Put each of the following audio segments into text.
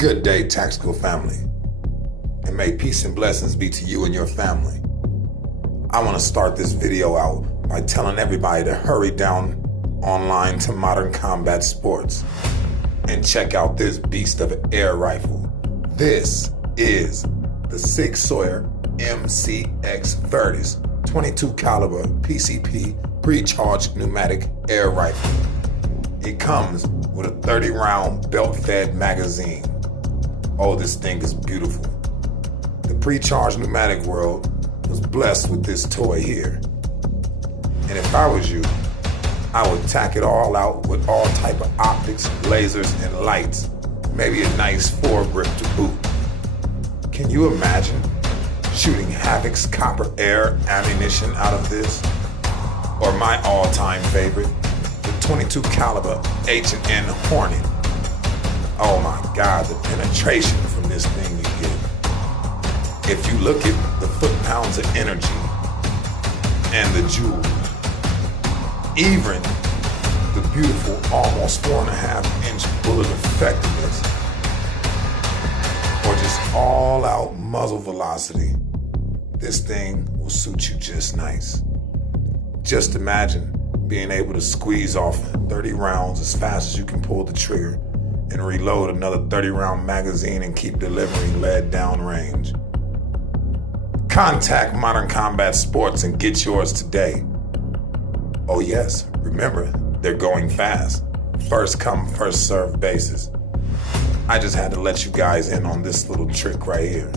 Good day, Tactical family, and may peace and blessings be to you and your family. I want to start this video out by telling everybody to hurry down online to Modern Combat Sports and check out this beast of an air rifle. This is the Sauer MCX Virtus 22 caliber PCP pre-charged pneumatic air rifle. It comes with a 30-round belt-fed magazine. Oh, this thing is beautiful. The pre-charged pneumatic world was blessed with this toy here. And if I was you, I would tack it all out with all type of optics, lasers, and lights. Maybe a nice foregrip to boot. Can you imagine shooting Havoc's copper air ammunition out of this? Or my all-time favorite, the 22 caliber H&N Hornet. Oh my God, the penetration from this thing you get. If you look at the foot-pounds of energy and the jewels, even the beautiful almost 4.5-inch bullet effectiveness, or just all-out muzzle velocity, this thing will suit you just nice. Just imagine being able to squeeze off 30 rounds as fast as you can pull the trigger and reload another 30-round magazine and keep delivering lead down range. Contact Modern Combat Sports and get yours today. Oh yes, remember, they're going fast. First come, first served basis. I just had to let you guys in on this little trick right here.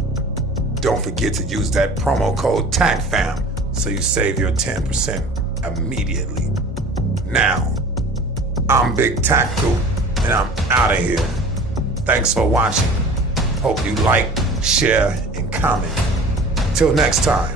Don't forget to use that promo code TACFAM so you save your 10% immediately. Now, I'm Big Tactical, and I'm out of here. Thanks for watching. Hope you like, share, and comment. Till next time.